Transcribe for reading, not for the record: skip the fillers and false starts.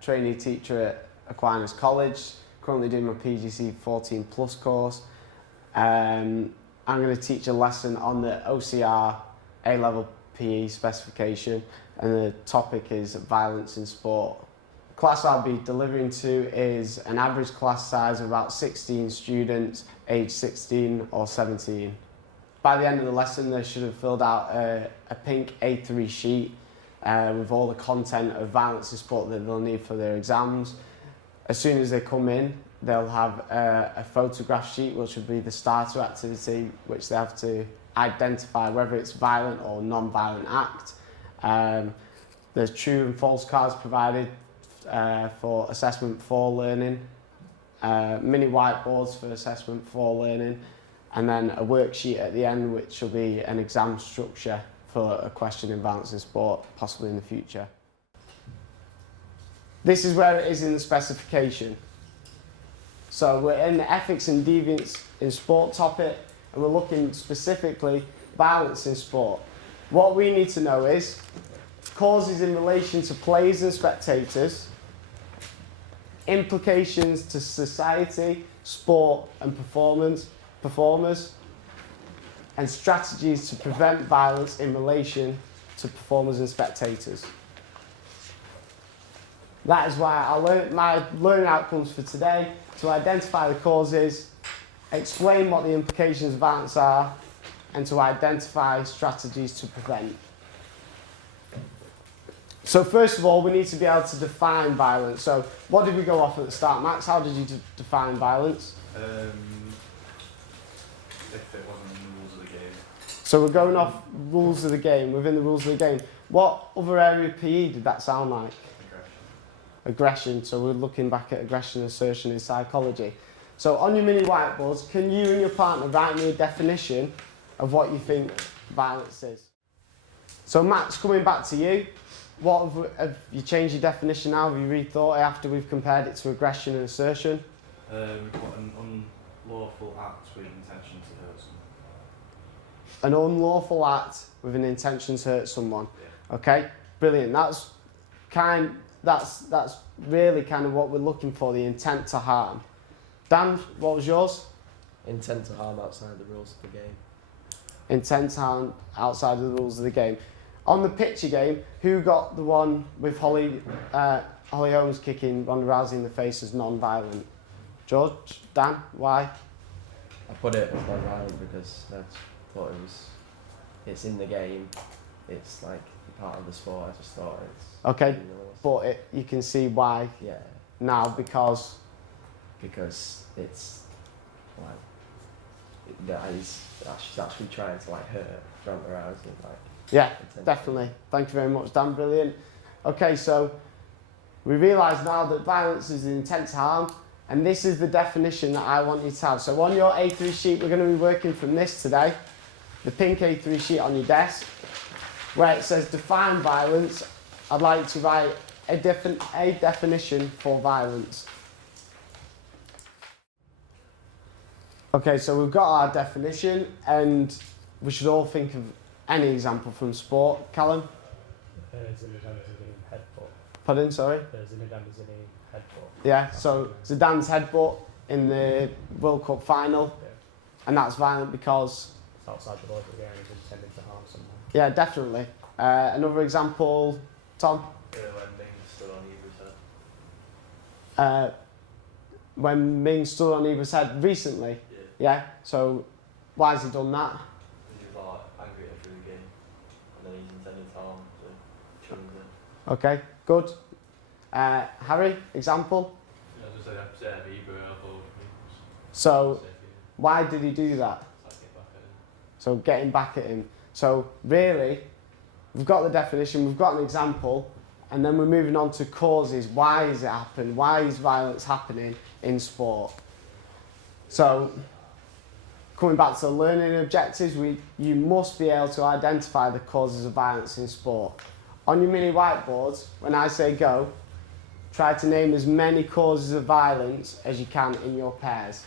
Trainee teacher at Aquinas College, currently doing my PGC 14 plus course. I'm going to teach a lesson on the OCR A-level PE specification, and the topic is violence in sport. The class I'll be delivering to is an average class size of about 16 students, aged 16 or 17. By the end of the lesson, they should have filled out a pink A3 sheet with all the content of violence in sport that they'll need for their exams. As soon as they come in, they'll have a photograph sheet, which will be the starter activity, which they have to identify whether it's violent or non-violent act. There's true and false cards provided for assessment for learning, mini whiteboards for assessment for learning, and then a worksheet at the end, which will be an exam structure for a question in violence in sport, possibly in the future. This is where it is in the specification. So we're in the ethics and deviance in sport topic, and we're looking specifically violence in sport. What we need to know is causes in relation to players and spectators, implications to society, sport and performers, and strategies to prevent violence in relation to performers and spectators. That is why my learning outcomes for today: to identify the causes, explain what the implications of violence are, and to identify strategies to prevent. So first of all, we need to be able to define violence. So what did we go off at the start? Max, how did you define violence? If it wasn't in the rules of the game. So we're going off rules of the game, within the rules of the game. What other area of PE did that sound like? Aggression. So we're looking back at aggression and assertion in psychology. So on your mini whiteboards, can you and your partner write me a definition of what you think violence is? So Max, coming back to you, have you changed your definition now? Have you rethought it after we've compared it to aggression and assertion? We've got an unlawful act with intention to hurt someone. An unlawful act with an intention to hurt someone. Yeah. Okay, brilliant. That's really kind of what we're looking for, the intent to harm. Dan, what was yours? Intent to harm outside the rules of the game. Intent to harm outside of the rules of the game. On the picture game, who got the one with Holly Holmes kicking Ronda Rousey in the face as non-violent? George? Dan? Why? I put it as non-violent because I thought it's in the game. It's like part of the sport. I just thought it's okay, but you can see why. Yeah. Now because it's like she's actually trying to like hurt Ronda Rousey, like. Yeah, definitely. Thank you very much, Dan. Brilliant. Okay, so we realise now that violence is the intent to harm, and this is the definition that I want you to have. So on your A3 sheet, we're going to be working from this today, the pink A3 sheet on your desk, where it says define violence. I'd like to write a definition for violence. Okay, so we've got our definition, and we should all think of any example from sport. Callum? Headbutt. Pardon, sorry? Headbutt. Yeah, so Zidane's headbutt in the World Cup final, Yeah. and that's violent because... It's outside the law of the game, it's intended to harm someone. Yeah, definitely. Another example, Tom? When Ming stood on Eva's head. When Ming stood on Eva's head recently? Yeah. So why has he done that? He was like angry at her through the game, and then he's intended to harm, so chose it. Okay, good. Harry, example? Yeah, I was just saying, So why did he do that? So getting back at him. So really, we've got the definition, we've got an example, and then we're moving on to causes. Why has it happened? Why is violence happening in sport? So coming back to the learning objectives, you must be able to identify the causes of violence in sport. On your mini whiteboards, when I say go, try to name as many causes of violence as you can in your pairs.